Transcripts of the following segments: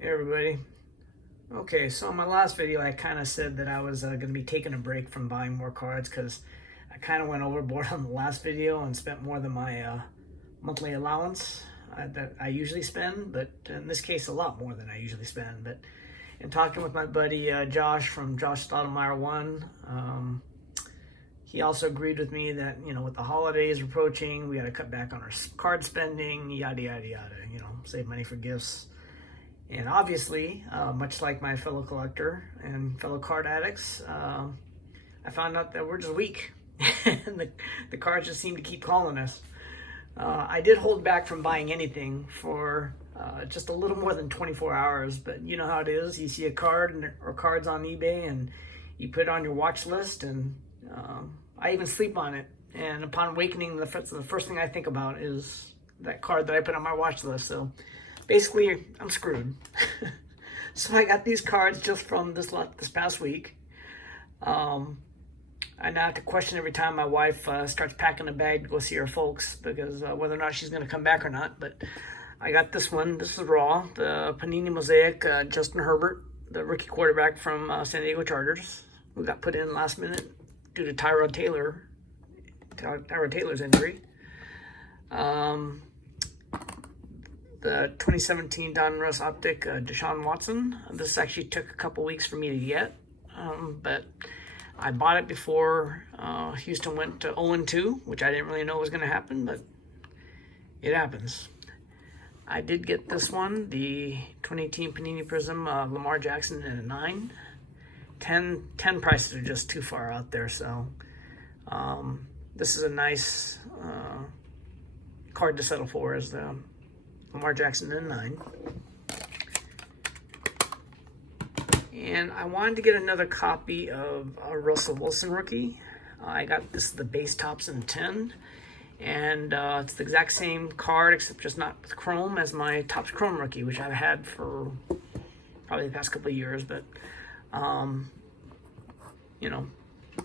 Hey everybody. Okay, so in my last video I kind of said that I was going to be taking a break from buying more cards because I kind of went overboard on the last video and spent more than my monthly allowance that I usually spend, but in this case a lot more than I usually spend. But in talking with my buddy Josh from Josh Stottlemyre 1, he also agreed with me that, you know, with the holidays approaching, we got to cut back on our card spending, yada yada yada, you know, save money for gifts. And obviously, much like my fellow collector and fellow card addicts, I found out that we're just weak. And the cards just seem to keep calling us. I did hold back from buying anything for just a little more than 24 hours, but you know how it is. You see a card or cards on eBay and you put it on your watch list, and I even sleep on it. And upon awakening, the first thing I think about is that card that I put on my watch list. So basically, I'm screwed. So I got these cards just from this past week. I now have to question every time my wife starts packing a bag to go see her folks, because whether or not she's going to come back or not. But I got this one. This is raw. The Panini Mosaic Justin Herbert, the rookie quarterback from San Diego Chargers, who got put in last minute due to Tyrod Taylor's injury. The 2017 Donruss Optic Deshaun Watson. This actually took a couple weeks for me to get, but I bought it before Houston went to 0-2, which I didn't really know was going to happen, but it happens. I did get this one, the 2018 Panini Prism Lamar Jackson in a 9. 10 prices are just too far out there, so this is a nice card to settle for, as the Lamar Jackson in 9. And I wanted to get another copy of a Russell Wilson rookie. I got this, the base tops in 10. And it's the exact same card, except just not with chrome, as my Topps Chrome rookie, which I've had for probably the past couple of years. But, you know,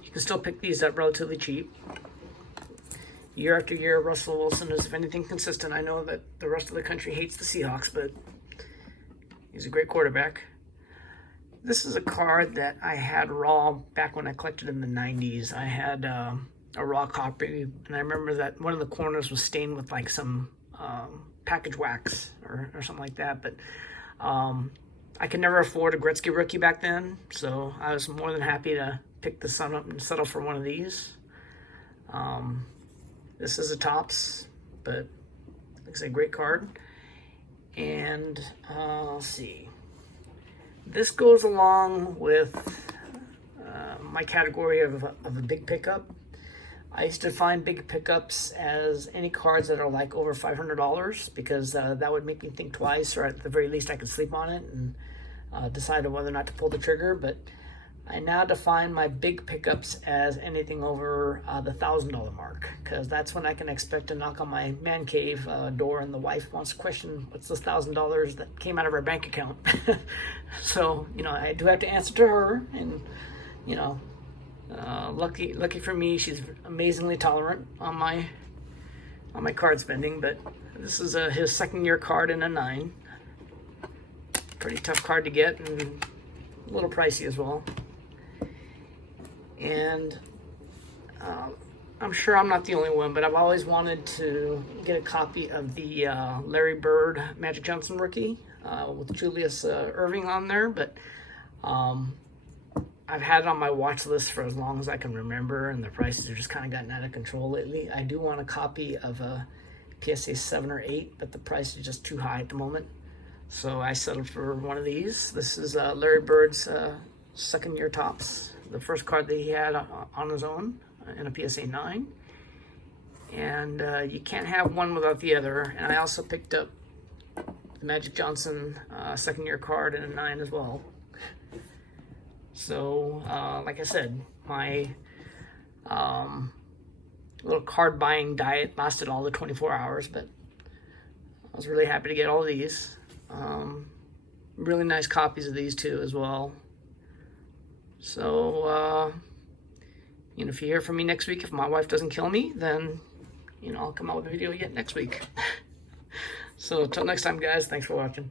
you can still pick these up relatively cheap. Year after year, Russell Wilson is, if anything, consistent. I know that the rest of the country hates the Seahawks, but he's a great quarterback. This is a card that I had raw back when I collected in the 90s. I had a raw copy, and I remember that one of the corners was stained with like some package wax or something like that. But I could never afford a Gretzky rookie back then, so I was more than happy to pick this one up and settle for one of these. This is a Topps, but like I say, great card. And let's see. This goes along with my category of a big pickup. I used to find big pickups as any cards that are like over $500, because that would make me think twice, or at the very least I could sleep on it and decide on whether or not to pull the trigger. But I now define my big pickups as anything over the $1,000 mark, because that's when I can expect to knock on my man cave door and the wife wants to question what's this $1,000 that came out of our bank account. So, you know, I do have to answer to her, and, you know, lucky for me, she's amazingly tolerant on my card spending. But this is his second year card in a 9. Pretty tough card to get, and a little pricey as well. And I'm sure I'm not the only one, but I've always wanted to get a copy of the Larry Bird Magic Johnson rookie with Julius Irving on there. But I've had it on my watch list for as long as I can remember, and the prices have just kind of gotten out of control lately. I do want a copy of a PSA 7 or 8, but the price is just too high at the moment. So I settled for one of these. This is Larry Bird's second year Topps. The first card that he had on his own in a PSA 9. And you can't have one without the other. And I also picked up the Magic Johnson second year card in a 9 as well. So, like I said, my little card buying diet lasted all the 24 hours, but I was really happy to get all of these. Really nice copies of these too as well. So, you know, if you hear from me next week, if my wife doesn't kill me, then, you know, I'll come out with a video yet next week. So, until next time, guys, thanks for watching.